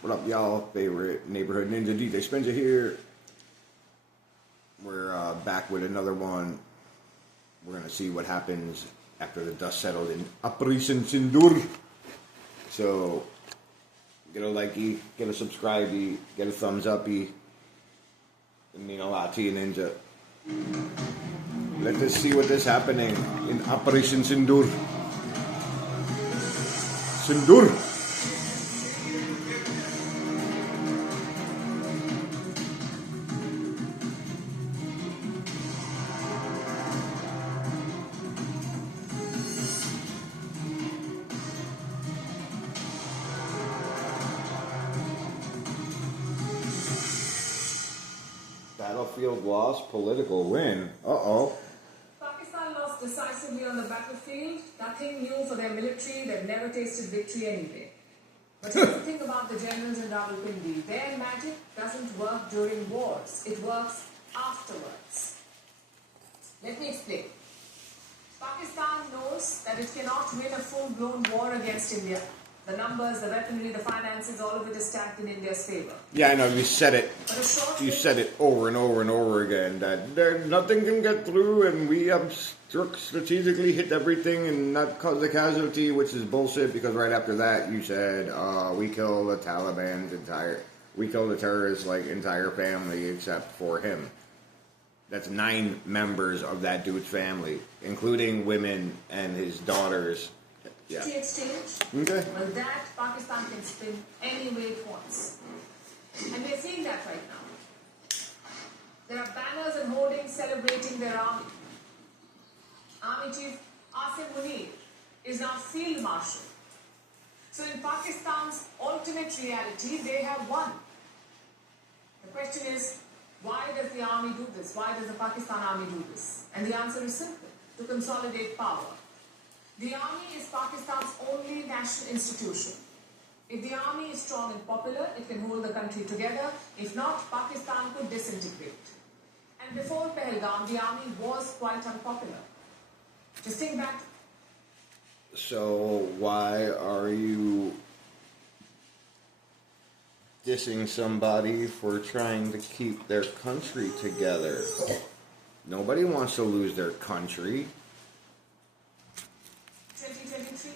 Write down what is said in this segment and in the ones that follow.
What up, y'all? Favorite neighborhood ninja DJ Spencer here. We're back with another one. We're gonna see what happens after the dust settled in Operation Sindoor. So get a likey, get a subscribey, get a thumbs uppy. It mean a lot to you, ninja. Let us see what is happening in Operation Sindoor. Sindoor. Battlefield loss, political win. Uh-oh. Pakistan lost decisively on the battlefield. Nothing new for their military. They've never tasted victory anyway. But here's the thing about the generals in Rawalpindi. Their magic doesn't work during wars. It works afterwards. Let me explain. Pakistan knows that it cannot win a full-blown war against India. The numbers, the weaponry, the finances, all of it is stacked in India's favor. Yeah, I know, you said it. You But said it over and over and over again, that nothing can get through and we have strategically hit everything and not cause a casualty, which is bullshit, because right after that you said, we killed the Taliban's we killed the terrorists' entire family except for him. That's 9 members of that dude's family, including women and his daughters. Yeah. exchange. Okay. Well, that Pakistan can spin any way it wants. And we're seeing that right now. There are banners and hoardings celebrating their army. Army Chief Asim Munir is now Field Marshal. So in Pakistan's alternate reality, they have won. The question is, why does the army do this? Why does the Pakistan army do this? And the answer is simple: to consolidate power. The army is Pakistan's only national institution. If the army is strong and popular, it can hold the country together. If not, Pakistan could disintegrate. And before Pahalgam, the army was quite unpopular. Just think back. So why are you dissing somebody for trying to keep their country together? Nobody wants to lose their country. 2023.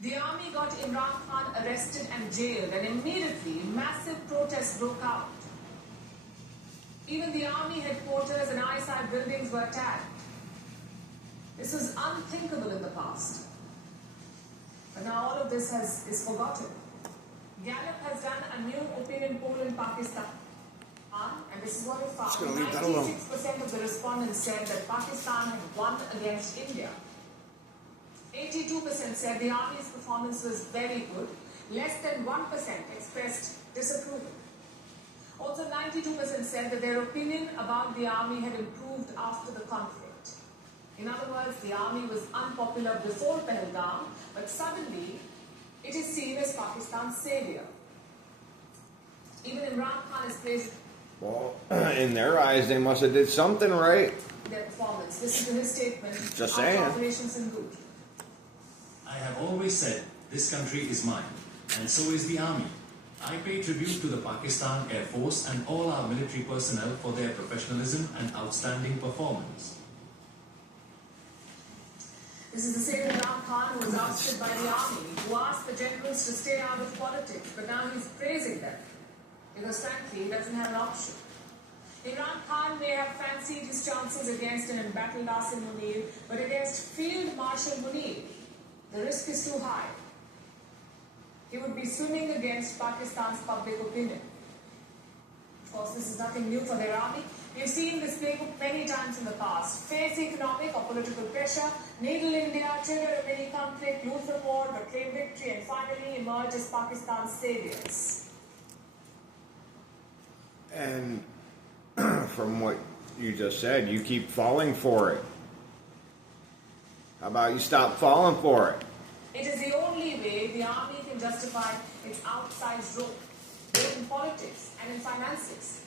The army got Imran Khan arrested and jailed, and immediately massive protests broke out. Even the army headquarters and ISI buildings were attacked. This was unthinkable in the past. But now all of this is forgotten. Gallup has done a new opinion poll in Pakistan. And this is what it found. 96% of the respondents said that Pakistan had won against India. 82% said the army's performance was very good. Less than 1% expressed disapproval. Also, 92% said that their opinion about the army had improved after the conflict. In other words, the army was unpopular before Pahalgam, but suddenly it is seen as Pakistan's savior. Even Imran Khan is praised. Well, in their eyes, they must have did something right. Their performance. Listen to his statement. Just saying. Operation Sindoor. I have always said this country is mine, and so is the army. I pay tribute to the Pakistan Air Force and all our military personnel for their professionalism and outstanding performance. This is the same Imran Khan who was ousted by the army, who asked the generals to stay out of politics, but now he's praising them, because frankly, he doesn't have an option. Imran Khan may have fancied his chances against an embattled Asim Munir, but against Field Marshal Munir, the risk is too high. He would be swimming against Pakistan's public opinion. Of course, this is nothing new for their army. We've seen this playbook many times in the past. Face economic or political pressure, needle India, trigger a mini conflict, lose the war, but claim victory, and finally emerge as Pakistan's saviors. And from what you just said, you keep falling for it. How about you stop falling for it? It is the only way the army can justify its outsized role, both in politics and in finances.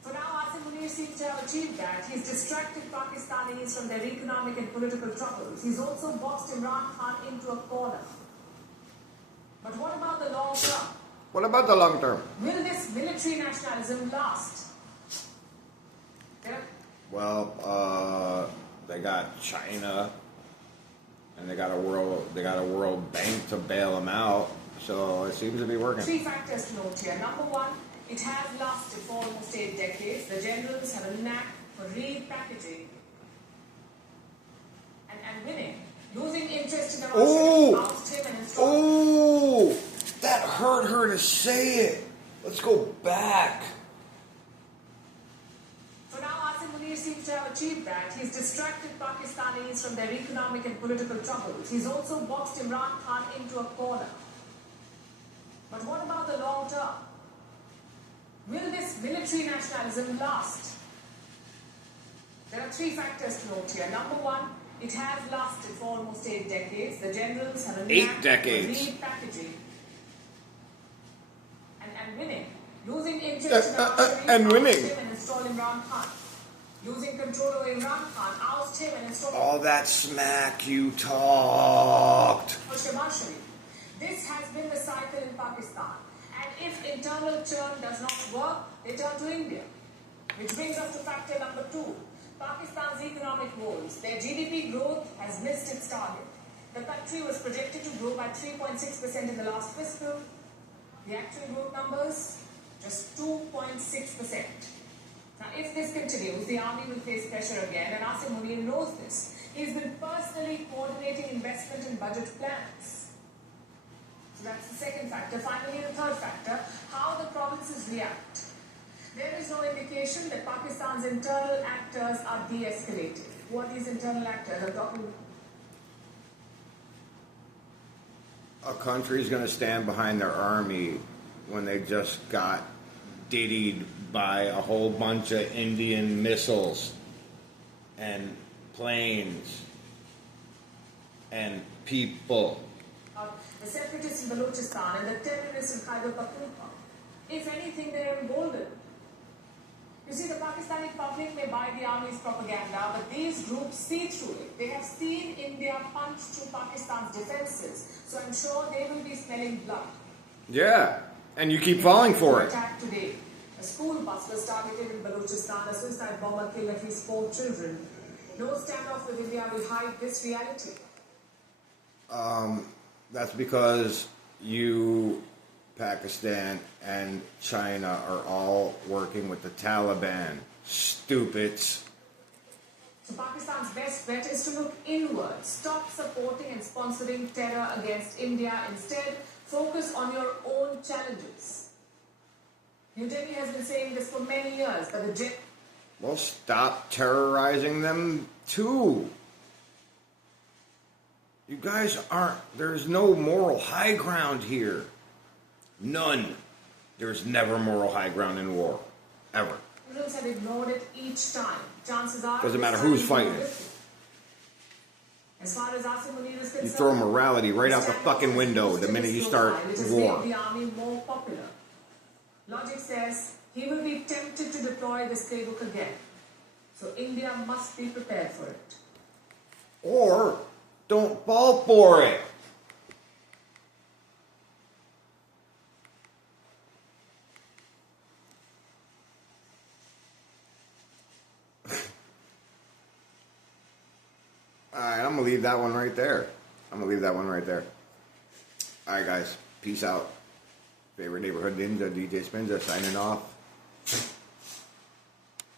For now, Asim Munir seems to have achieved that. He's distracted Pakistanis from their economic and political troubles. He's also boxed Imran Khan into a corner. But what about the long term? What about the long term? Will this military nationalism last? Well, they got China, and they got a World Bank to bail them out. So it seems to be working. 3 factors to note here. Number 1, it has lasted for almost 8 decades. The generals have a knack for repackaging and winning. Losing interest in the Russian, oust him and install. Oh, that hurt her to say it. Let's go back. For now, Asim Munir seems to have achieved that. He's distracted Pakistanis from their economic and political troubles. He's also boxed Imran Khan into a corner. But what about the long term? Will this military nationalism last? There are 3 factors to note here. Number 1, it has lasted for almost 8 decades. The generals have a knack for repackaging and winning. Losing interest in the Russian, and winning. oust him and install Imran Khan. Losing control over Imran Khan, oust him and install All that smack you talked. Shehbaz Sharif. This has been the cycle in Pakistan. And if internal churn does not work, they turn to India. Which brings us to factor number 2. Pakistan's economic goals. Their GDP growth has missed its target. The country was projected to grow by 3.6% in the last fiscal. The actual growth numbers, just 2.6%. Now, if this continues, the army will face pressure again, and Asim Munir knows this. He's been personally coordinating investment and budget plans. So that's the second factor. Finally, the third factor, how the provinces react. There is no indication that Pakistan's internal actors are de-escalating. Who are these internal actors? I'm talking. A country's going to stand behind their army when they just got diddied by a whole bunch of Indian missiles and planes and people. The separatists in Balochistan and the terrorists in Khyber Pakhtunkhwa. If anything, they're emboldened. You see, the Pakistani public may buy the army's propaganda, but these groups see through it. They have seen India punch through Pakistan's defenses, so I'm sure they will be smelling blood. Yeah, and you keep falling for it. Attack today. A school bus was targeted in Balochistan. A suicide bomber killed at least 4 children. No standoff with India will hide this reality. That's because you, Pakistan, and China are all working with the Taliban. Stupids. So Pakistan's best bet is to look inward. Stop supporting and sponsoring terror against India. Instead, focus on your own challenges. New Delhi has been saying this for many years, but Well, stop terrorizing them too. You guys aren't. There's no moral high ground here. None. There's never moral high ground in war. Ever. Liberals have ignored it each time. Chances are... Doesn't matter who's fighting. As far as Asim Munir is concerned... You throw morality right out the fucking window the minute you start war. Made the army more popular. Logic says he will be tempted to deploy this playbook again. So India must be prepared for it. Or don't fall for it. Alright, I'm gonna leave that one right there. Alright guys, peace out. Favorite neighborhood ninja, DJ Spinza signing off.